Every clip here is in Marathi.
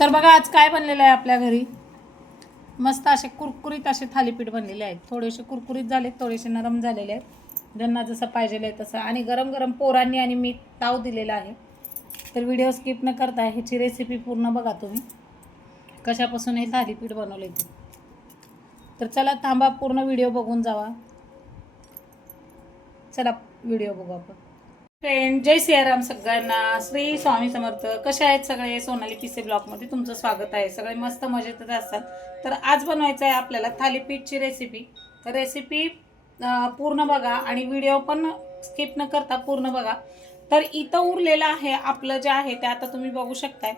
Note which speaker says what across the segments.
Speaker 1: तर बघा आज काय बनलेलं आहे आपल्या घरी? मस्त असे कुरकुरीत असे थालीपीठ बनलेले आहेत. थोडेसे कुरकुरीत झाले थोडेसे नरम झालेले आहेत. ज्यांना जसं पाहिजेलं आहे तसं. आणि गरम गरम पोरांनी आणि मी ताव दिलेला आहे. तर व्हिडिओ स्किप न करता ह्याची रेसिपी पूर्ण बघा तुम्ही. कशापासून हे थालीपीठ बनवले ते तर चला थांबा पूर्ण व्हिडिओ बघून जावा. चला व्हिडिओ बघू आपण. फ्रेंड जय सियाराम सगळ्यांना. श्री स्वामी समर्थ. कसे आहेत सगळे? सोनाली पिसे ब्लॉगमध्ये तुमचं स्वागत आहे. सगळे मस्त मजेतच असतात तर आज बनवायचं आहे आपल्याला थालीपीठची रेसिपी तर रेसिपी पूर्ण बघा आणि व्हिडिओ पण स्किप न करता पूर्ण बघा. तर इथं उरलेलं आहे आपलं जे आहे ते आता तुम्ही बघू शकताय.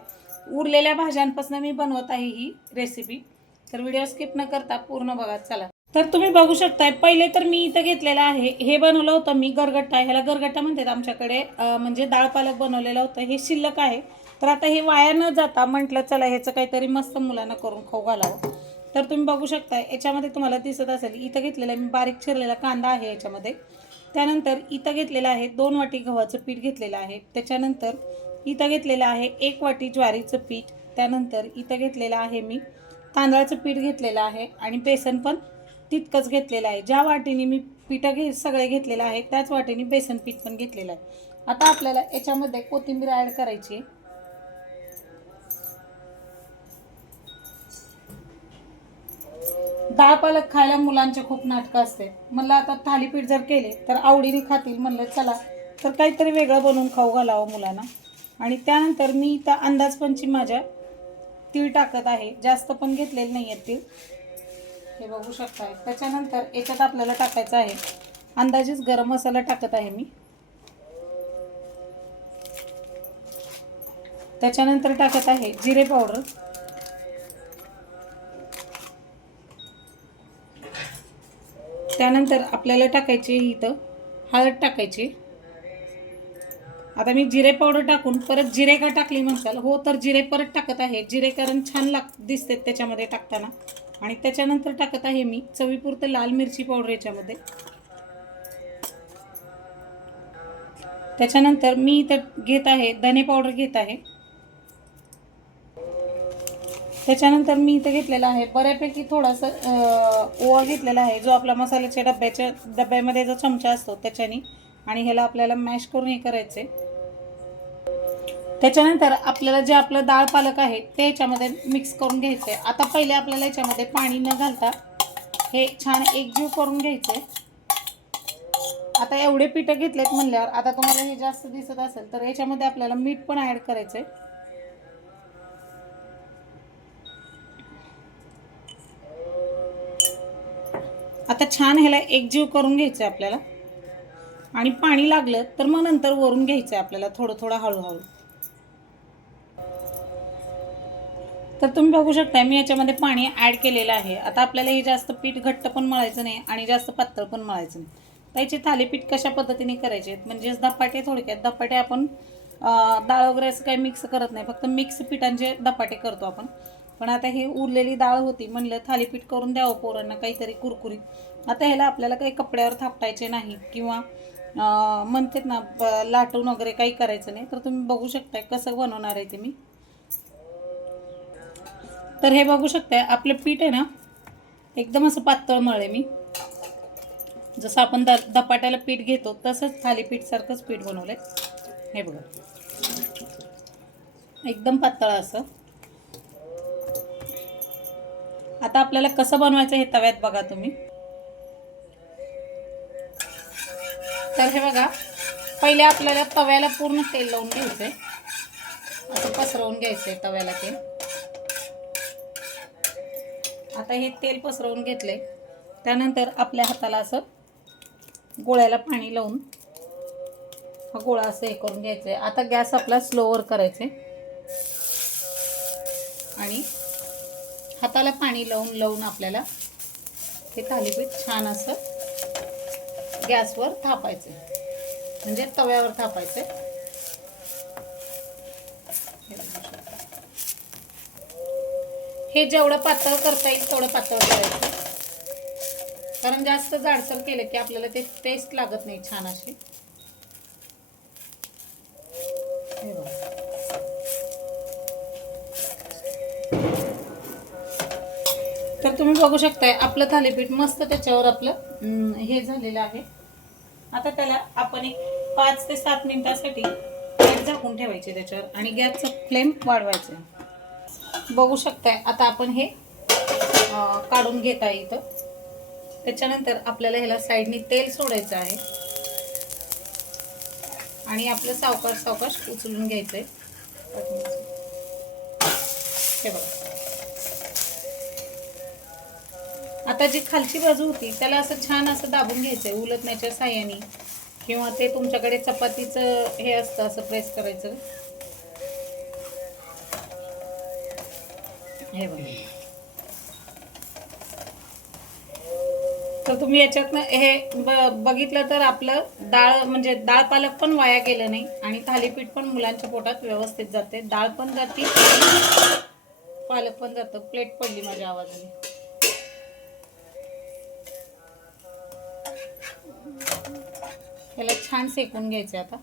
Speaker 1: उरलेल्या भाज्यांपासून मी बनवत आहे ही रेसिपी तर व्हिडिओ स्किप न करता पूर्ण बघा. चला. तर तुम्ही बघू शकताय पहिले तर मी इथं घेतलेलं आहे हे बनवलं होतं मी गरगट्टा ह्याला गरगट्टा म्हणतात आमच्याकडे म्हणजे डाळ पालक बनवलेलं होतं हे शिल्लक आहे. तर आता हे वाया न जाता म्हटलं चला ह्याचं काहीतरी मस्त मुलांना करून खाऊ घालावं. तर तुम्ही बघू शकताय याच्यामध्ये तुम्हाला दिसत असेल इथं घेतलेला मी बारीक चिरलेला कांदा आहे याच्यामध्ये. त्यानंतर इथं घेतलेलं आहे दोन वाटी गव्हाचं पीठ घेतलेलं आहे. त्याच्यानंतर इथं घेतलेलं आहे एक वाटी ज्वारीचं पीठ. त्यानंतर इथं घेतलेलं आहे मी तांदळाचं पीठ घेतलेलं आहे आणि बेसन पण तितकंच घेतलेलं आहे. ज्या वाटीने मी पिठं घे सगळे घेतलेलं आहे त्याच वाटीने बेसन पीठ पण घेतलेलं आहे. आता आपल्याला याच्यामध्ये कोथिंबीर ॲड करायची डाळ पालक खायला मुलांचे खूप नाटकं असते. म्हणलं आता थालीपीठ जर केले तर आवडीने खातील. म्हणलं चला तर काहीतरी वेगळं बनवून खाऊ घालावं मुलांना. आणि त्यानंतर मी इथं अंदाजपंची माझ्या तीळ टाकत आहे. जास्त पण घेतलेले नाही आहेत तीळ. हे बघू शकताय. त्याच्यानंतर याच्यात आपल्याला टाकायचं आहे. अंदाजेच गरम मसाला टाकत आहे मी. त्याच्यानंतर टाकत आहे जिरे पावडर. त्यानंतर आपल्याला टाकायची इथं हळद टाकायची. आता मी जिरे पावडर टाकून परत जिरे का टाकली म्हणताल. हो तर जिरे परत टाकत आहे. जिरे कारण छान लाग दिसते त्याच्यामध्ये टाकताना. आणि त्याच्यानंतर टाकत आहे मी चवीपुरतं लाल मिरची पावडर याच्यामध्ये. त्याच्यानंतर मी इथं घेत आहे धने पावडर घेत आहे. त्याच्यानंतर मी इथं घेतलेला आहे बऱ्यापैकी थोडासा ओवा घेतलेला आहे जो आपला मसाल्याच्या डब्याच्या डब्यामध्ये जो चमचा असतो त्याच्याने. आणि ह्याला आपल्याला मॅश करून हे करायचे त्याच्यानंतर आपल्याला जे आपलं डाळ पालक आहे ते याच्यामध्ये मिक्स करून घ्यायचं आहे आता पहिले आपल्याला याच्यामध्ये पाणी न घालता हे छान एकजीव करून घ्यायचं आहे आता एवढे पिठं घेतलेत म्हणल्यावर आता तुम्हाला हे जास्त दिसत असेल तर याच्यामध्ये आपल्याला मीठ पण ॲड करायचं आहे आता छान ह्याला एकजीव करून घ्यायचं आहे आपल्याला. आणि पाणी लागलं तर मग नंतर वरून घ्यायचं आहे आपल्याला थोडं थोडं हळूहळू. तर तुम्ही बघू शकता मी याच्यामध्ये पाणी ॲड केलेलं आहे. आता आपल्याला हे जास्त पीठ घट्ट पण मळायचं नाही आणि जास्त पातळ पण मळायचं नाही. त्याचे थालीपीठ कशा पद्धतीने करायचे आहेत? म्हणजेच धपाटे थोडक्यात धपाटे आपण डाळ वगैरे असं काही मिक्स करत नाही. फक्त मिक्स पिठांचे धपाटे करतो आपण. पण आता हे उरलेली डाळ होती म्हणलं थालीपीठ करून द्यावं पोरांना काहीतरी कुरकुरीत. आता ह्याला आपल्याला काही कपड्यावर थापटायचे नाही किंवा म्हणतात ना लाटून वगैरे काही करायचं नाही. तर तुम्ही बघू शकताय कसं बनवणार आहे ते मी. तर हे बघू शकते आपलं पीठ आहे ना एकदम असं पातळ मळे मी. जसं आपण द धपाट्याला पीठ घेतो तसंच थालीपीठसारखंच पीठ पीठ आहे हे बघा. एकदम पातळ असं. आता आपल्याला कसं बनवायचं हे तव्यात बघा तुम्ही. तर हे बघा पहिले आपल्याला तव्याला पूर्ण तेल लावून घ्यायचं आहे असं पसरवून घ्यायचंय तव्याला तेल. आता हे तेल पसरवून घेतले त्यानंतर आपल्या हाताला असं गोळ्याला पाणी लावून हा गोळा असं हे करून घ्यायचं आहे आता गॅस आपला स्लोवर करायचे आणि हाताला पाणी लावून लावून आपल्याला हे थालीपीठ छान असं गॅसवर थापायचे म्हणजे तव्यावर थापायचे हे जेवढं पातळ करता येईल तेवढं पातळ करायचं. कारण जास्त जाडसर केलं की आपल्याला ते टेस्ट लागत नाही छान अशी. हे बघा. तर तुम्ही बघू शकताय आपलं थालीपीठ मस्त त्याच्यावर आपलं हे झालेलं आहे. आता त्याला आपण एक पाच ते सात मिनिटासाठी गॅस झाकून ठेवायचे त्याच्यावर आणि गॅसचा फ्लेम वाढवायचा. बघू शकताय. आता आपण हे काढून घेत आहे इथं. त्याच्यानंतर आपल्याला ह्याला साईडनी तेल सोडायचं आहे. आणि आपलं सावकाश सावकाश उचलून घ्यायचंय. हे बघा. आता जी खालची बाजू होती त्याला असं छान असं दाबून घ्यायचं आहे उलट उलटण्याच्या साह्याने. किंवा ते तुमच्याकडे चपातीचं हे असतं असं प्रेस करायचं. हे बघा. तर तुम्ही याच्यातनं हे ब- बघितलं तर आपलं डाळ म्हणजे डाळ पालक पण वाया गेलं नाही आणि थालीपीठ पण मुलांच्या पोटात व्यवस्थित जाते. डाळ पण जाते पालक पण जातं. प्लेट पडली माझ्या आवाजाने. त्याला छान सेकून घ्यायचे आता.